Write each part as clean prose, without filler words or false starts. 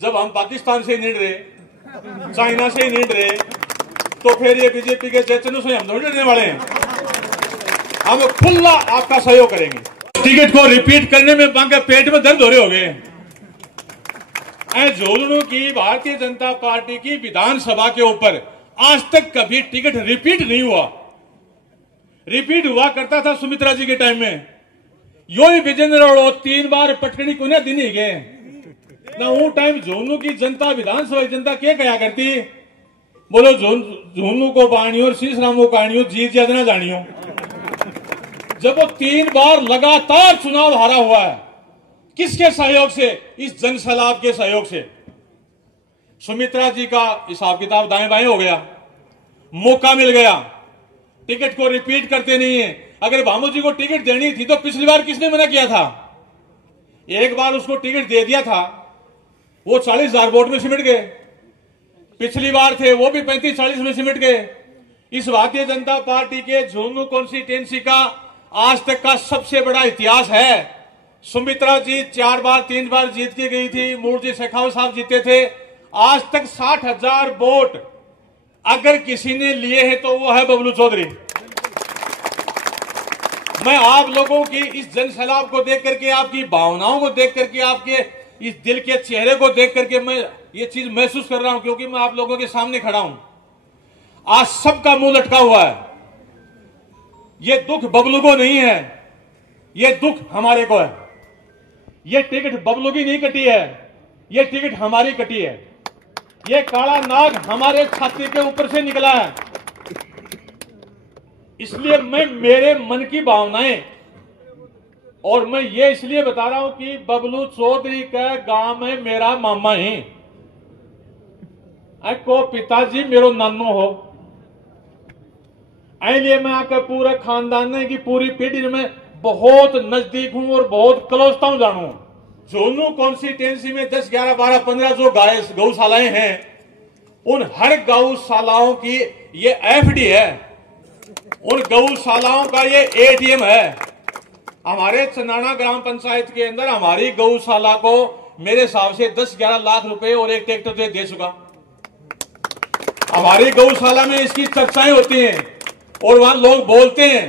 जब हम पाकिस्तान से नहीं रहे, चाइना से नहीं रहे, तो फिर ये बीजेपी के चैतन्य से हम थोड़ी डरने वाले हैं। हम खुला आपका सहयोग करेंगे। टिकट को रिपीट करने में बांके पेट में दर्द हो रहे हो गए। झोलू की भारतीय जनता पार्टी की विधानसभा के ऊपर आज तक कभी टिकट रिपीट नहीं हुआ। रिपीट हुआ करता था सुमित्रा जी के टाइम में। यो ही विजेंद्र 3 बार पटकनी को दिन ही गए ना। वो टाइम झोलू की जनता, विधानसभा जनता क्या कहा करती, बोलो झोलू को पानी और शीशराम को कहानियों जीत या ना जानियो। जब वो 3 बार लगातार चुनाव हारा हुआ है, किसके सहयोग से? इस जनसैलाब के सहयोग से। सुमित्रा जी का हिसाब किताब दाएं बाएं हो गया, मौका मिल गया, टिकट को रिपीट करते नहीं है। अगर भामू जी को टिकट देनी थी तो पिछली बार किसने मना किया था? एक बार उसको टिकट दे दिया था, वो 40,000 वोट में सिमट गए। पिछली बार थे वो भी 35-40 में सिमट गए। इस भारतीय जनता पार्टी के झुंझुनू कॉन्स्टिट्यूएंसी का आज तक का सबसे बड़ा इतिहास है। सुमित्रा जी 4 बार 3 बार जीत के गई थी, मूर्ति शेखावत साहब जीते थे। आज तक 60,000 वोट अगर किसी ने लिए हैं तो वो है बबलू चौधरी। मैं आप लोगों की इस जनसैलाब को देख करके, आपकी भावनाओं को देख करके, आपके इस दिल के चेहरे को देख करके मैं ये चीज महसूस कर रहा हूं, क्योंकि मैं आप लोगों के सामने खड़ा हूं। आज सबका मुंह लटका हुआ है। ये दुख बबलू को नहीं है, ये दुख हमारे को है। ये टिकट बबलू की नहीं कटी है, ये टिकट हमारी कटी है। ये काला नाग हमारे छाती के ऊपर से निकला है। इसलिए मैं, मेरे मन की भावनाएं, और मैं ये इसलिए बता रहा हूं कि बबलू चौधरी का गांव में मेरा मामा ही को पिताजी मेरो नानो हो। इसलिए मैं आकर पूरे खानदान की पूरी पीढ़ी में बहुत नजदीक हूं और बहुत क्लोजता हूं जानू। झुंझुनू कॉन्स्टिट्यूएंसी में 10, 11, 12, 15 जो गौशालाएं हैं, उन हर गौशालाओं की ये एफडी है, उन गौशालाओं का ये एटीएम है। हमारे चंदाना ग्राम पंचायत के अंदर हमारी गौशाला को मेरे हिसाब से 10-11 लाख रुपए और एक ट्रैक्टर दे चुका। हमारी गौशाला में इसकी चर्चाएं होती हैं और वहां लोग बोलते हैं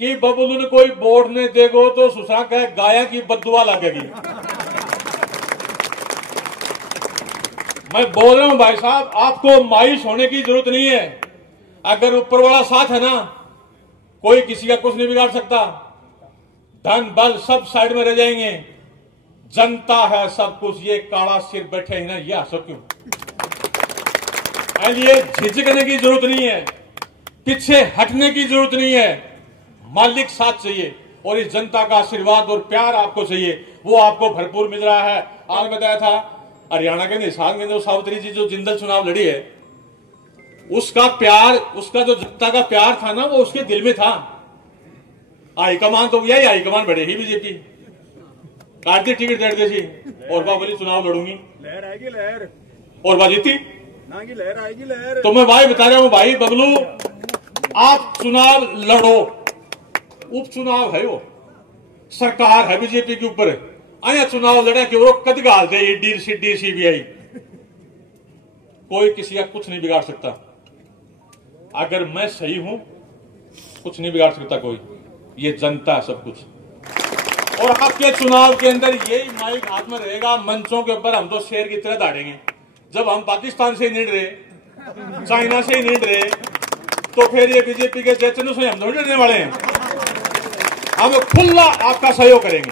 कि बबलू ने कोई वोट नहीं देगो तो सुसरा कह गाया की बददुआ लगेगी। मैं बोल रहा हूं भाई साहब, आपको मायूस होने की जरूरत नहीं है। अगर ऊपर वाला साथ है ना, कोई किसी का कुछ नहीं बिगाड़ सकता। धन बल सब साइड में रह जाएंगे, जनता है सब कुछ। ये काला सिर बैठे हैं ना, ये हंसो क्यों? ये झिझकने की जरूरत नहीं है, पीछे हटने की जरूरत नहीं है। मालिक साथ चाहिए और इस जनता का आशीर्वाद और प्यार आपको चाहिए, वो आपको भरपूर मिल रहा है। आज बताया था हरियाणा के निशान में जो सावित्री जी जो जिंदल चुनाव लड़ी है, उसका प्यार, उसका जो जनता का प्यार था ना, वो उसके दिल में था। हाईकमान तो यही हाईकमान बढ़े ही बीजेपी कार्तिक टिकट दे दी थी और बाबली चुनाव लड़ूंगी, लहर आएगी लहर, और वह जीती ना की लहर आएगी लहर। तो मैं भाई बता रहा हूं, भाई बबलू आप चुनाव लड़ो, उपचुनाव है वो, सरकार है बीजेपी के ऊपर। आया चुनाव लड़ा कि वो कद गाल दे ईडी सीडी सीबीआई, कोई किसी का कुछ नहीं बिगाड़ सकता। अगर मैं सही हूं, कुछ नहीं बिगाड़ सकता कोई, ये जनता है सब कुछ। और आपके चुनाव के अंदर यही माइक हाथ में रहेगा, मंचों के ऊपर हम तो शेर की तरह दौड़ेंगे। जब हम पाकिस्तान से नहीं रहे, चाइना से नहीं रहे, तो फिर ये बीजेपी के चैतन्य से हम थोड़ी डरने वाले हैं। हम खुला आपका सहयोग करेंगे।